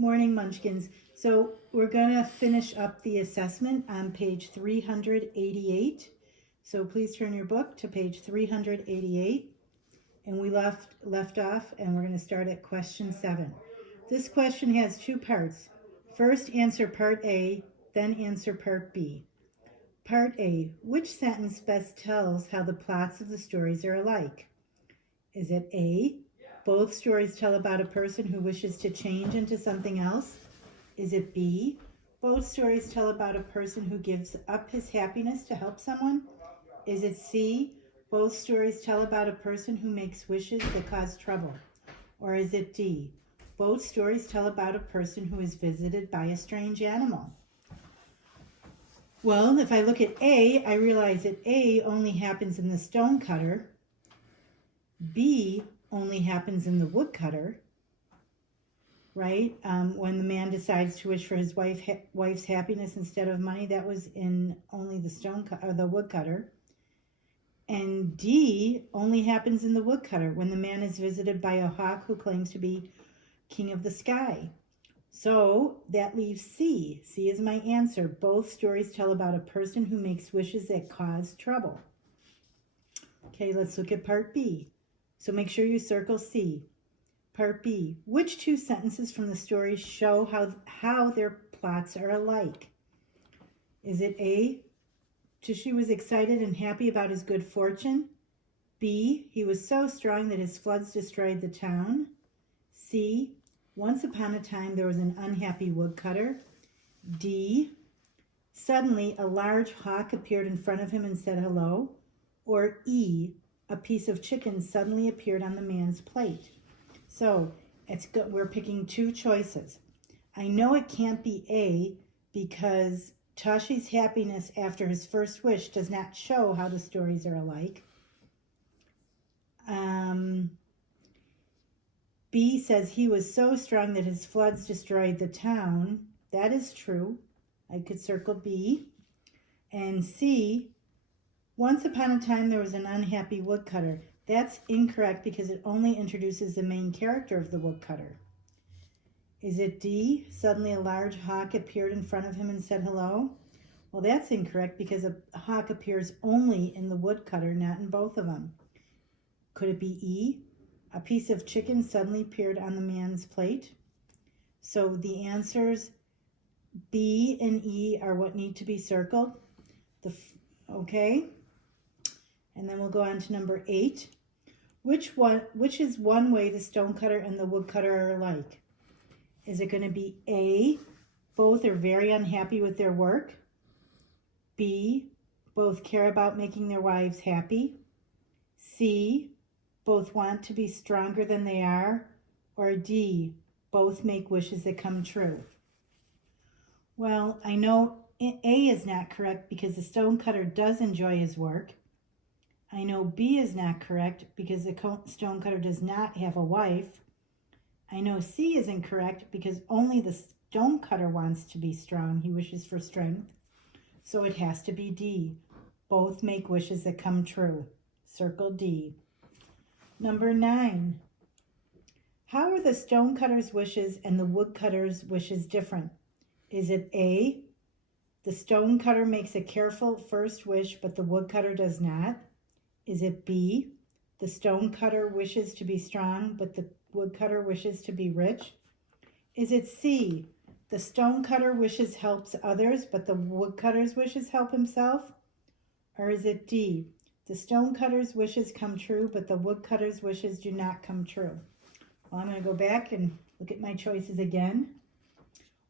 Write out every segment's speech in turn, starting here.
Morning, Munchkins. So we're going to finish up the assessment on page 388. So please turn your book to page 388. And we left off, and we're going to start at question 7. This question has 2 parts. First, answer part A, then answer part B. Part A, which sentence best tells how the plots of the stories are alike? Is it A, both stories tell about a person who wishes to change into something else? Is it B, both stories tell about a person who gives up his happiness to help someone? Is it C, both stories tell about a person who makes wishes that cause trouble? Or is it D, both stories tell about a person who is visited by a strange animal? Well, if I look at A, I realize that A only happens in the stonecutter. B only happens in the woodcutter, right? When the man decides to wish for his wife's happiness instead of money, that was in only the woodcutter. And D only happens in the woodcutter when the man is visited by a hawk who claims to be king of the sky. So that leaves C. C is my answer. Both stories tell about a person who makes wishes that cause trouble. Okay, let's look at part B. So make sure you circle C. Part B. Which 2 sentences from the story show how their plots are alike? Is it A, Tushy was excited and happy about his good fortune? B, he was so strong that his floods destroyed the town? C, once upon a time there was an unhappy woodcutter? D, suddenly a large hawk appeared in front of him and said hello? Or E, a piece of chicken suddenly appeared on the man's plate? So we're picking 2 choices. I know it can't be A because Toshi's happiness after his first wish does not show how the stories are alike. B says he was so strong that his floods destroyed the town. That is true. I could circle B. And C, once upon a time there was an unhappy woodcutter. That's incorrect because it only introduces the main character of the woodcutter. Is it D, suddenly a large hawk appeared in front of him and said hello? Well, that's incorrect because a hawk appears only in the woodcutter, not in both of them. Could it be E, a piece of chicken suddenly appeared on the man's plate? So the answers B and E are what need to be circled. Okay? And then we'll go on to number 8. Which is one way the stonecutter and the woodcutter are alike? Is it going to be A, both are very unhappy with their work? B, both care about making their wives happy? C, both want to be stronger than they are? Or D, both make wishes that come true? Well, I know A is not correct because the stonecutter does enjoy his work. I know B is not correct because the stonecutter does not have a wife. I know C is incorrect because only the stonecutter wants to be strong. He wishes for strength. So it has to be D. Both make wishes that come true. Circle D. Number 9. How are the stonecutter's wishes and the woodcutter's wishes different? Is it A, the stonecutter makes a careful first wish, but the woodcutter does not? Is it B, the stonecutter wishes to be strong, but the woodcutter wishes to be rich? Is it C, the stonecutter wishes helps others, but the woodcutter's wishes help himself? Or is it D, the stonecutter's wishes come true, but the woodcutter's wishes do not come true? Well, I'm going to go back and look at my choices again.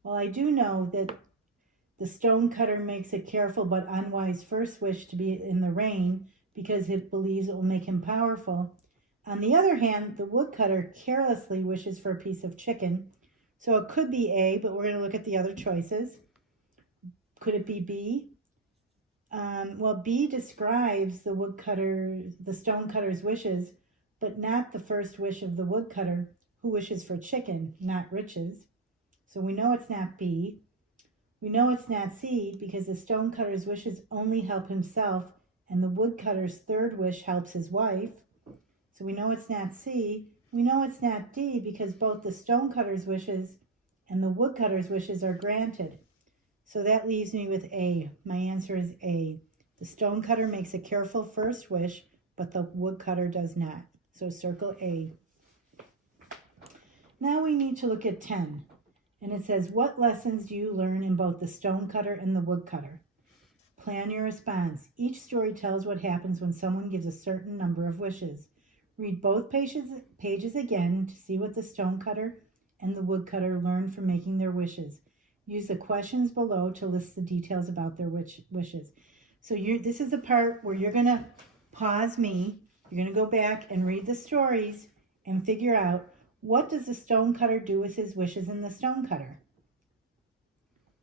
Well, I do know that the stonecutter makes a careful but unwise first wish to be in the rain because it believes it will make him powerful. On the other hand, the woodcutter carelessly wishes for a piece of chicken. So it could be A, but we're going to look at the other choices. Could it be B? Well, B describes the stonecutter's wishes, but not the first wish of the woodcutter, who wishes for chicken, not riches. So we know it's not B. We know it's not C because the stonecutter's wishes only help himself, and the woodcutter's third wish helps his wife. So we know it's not C. We know it's not D because both the stonecutter's wishes and the woodcutter's wishes are granted. So that leaves me with A. My answer is A. The stonecutter makes a careful first wish, but the woodcutter does not. So circle A. Now we need to look at 10. And it says, what lessons do you learn in both the stonecutter and the woodcutter? Plan your response. Each story tells what happens when someone gives a certain number of wishes. Read both pages again to see what the stonecutter and the woodcutter learned from making their wishes. Use the questions below to list the details about their wishes. So this is the part where you're going to pause me. You're going to go back and read the stories and figure out, what does the stonecutter do with his wishes in the stonecutter?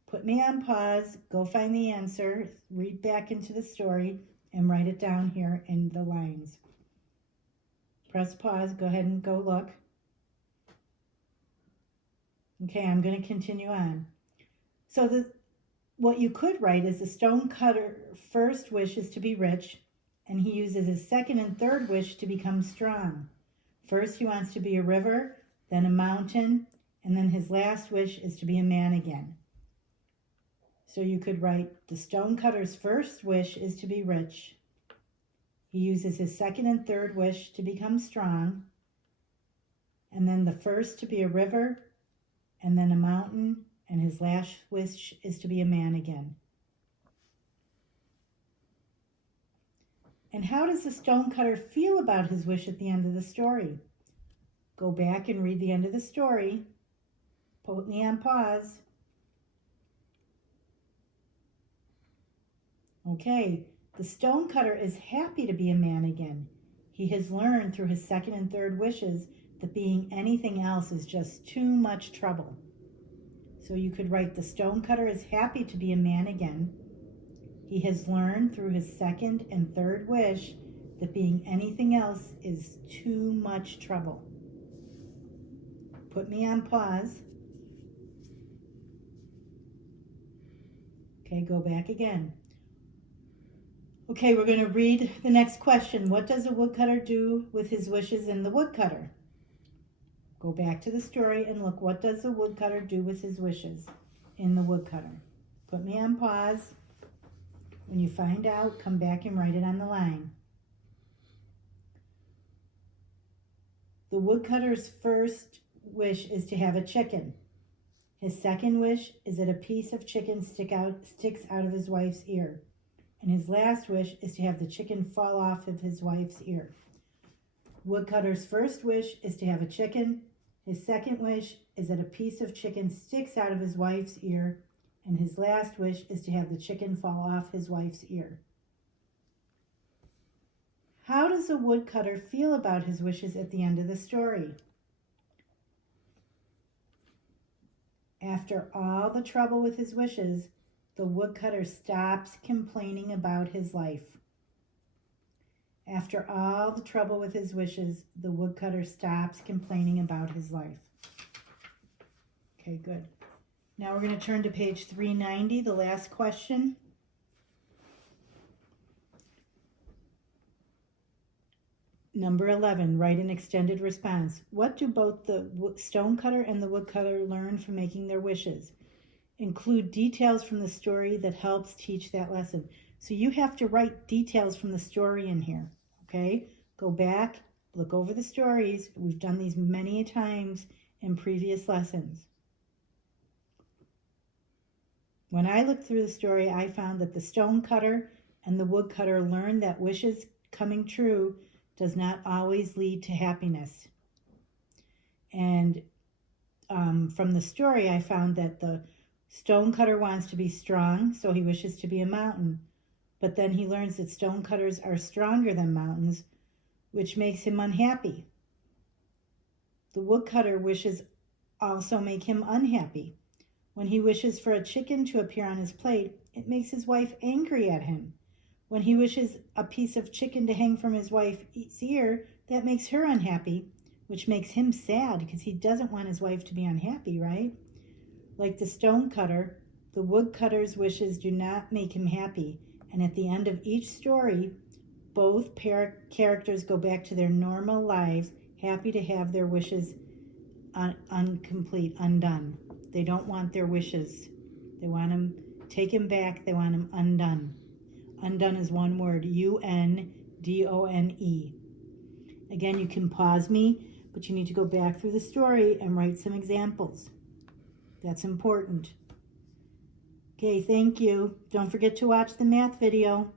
Put me on pause, go find the answer, read back into the story, and write it down here in the lines. Press pause, go ahead and go look. Okay, I'm going to continue on. So what you could write is the stonecutter first wish is to be rich, and he uses his second and third wish to become strong. First, he wants to be a river, then a mountain, and then his last wish is to be a man again. So you could write, the stonecutter's first wish is to be rich. He uses his second and third wish to become strong, and then the first to be a river, and then a mountain, and his last wish is to be a man again. And how does the stonecutter feel about his wish at the end of the story? Go back and read the end of the story. Put me on pause. Okay, the stonecutter is happy to be a man again. He has learned through his second and third wishes that being anything else is just too much trouble. So you could write, the stonecutter is happy to be a man again. He has learned through his second and third wish that being anything else is too much trouble. Put me on pause. Okay, go back again. Okay, we're going to read the next question. What does a woodcutter do with his wishes in the woodcutter? Go back to the story and look, what does the woodcutter do with his wishes in the woodcutter? Put me on pause. When you find out, come back and write it on the line. The woodcutter's first wish is to have a chicken. His second wish is that a piece of chicken sticks out of his wife's ear. And his last wish is to have the chicken fall off of his wife's ear. Woodcutter's first wish is to have a chicken. His second wish is that a piece of chicken sticks out of his wife's ear. And his last wish is to have the chicken fall off his wife's ear. How does the woodcutter feel about his wishes at the end of the story? After all the trouble with his wishes, the woodcutter stops complaining about his life. After all the trouble with his wishes, the woodcutter stops complaining about his life. Okay, good. Now we're going to turn to page 390, the last question. Number 11, write an extended response. What do both the stonecutter and the woodcutter learn from making their wishes? Include details from the story that helps teach that lesson. So you have to write details from the story in here, okay? Go back, look over the stories. We've done these many times in previous lessons. When I looked through the story, I found that the stonecutter and the woodcutter learned that wishes coming true does not always lead to happiness. And from the story, I found that the stonecutter wants to be strong, so he wishes to be a mountain. But then he learns that stonecutters are stronger than mountains, which makes him unhappy. The woodcutter wishes also make him unhappy. When he wishes for a chicken to appear on his plate, it makes his wife angry at him. When he wishes a piece of chicken to hang from his wife's ear, that makes her unhappy, which makes him sad because he doesn't want his wife to be unhappy, right? Like the stonecutter, the woodcutter's wishes do not make him happy. And at the end of each story, both characters go back to their normal lives, happy to have their wishes undone. They don't want their wishes. They want them taken back. They want them undone. Undone is one word, U-N-D-O-N-E. Again, you can pause me, but you need to go back through the story and write some examples. That's important. Okay, thank you. Don't forget to watch the math video.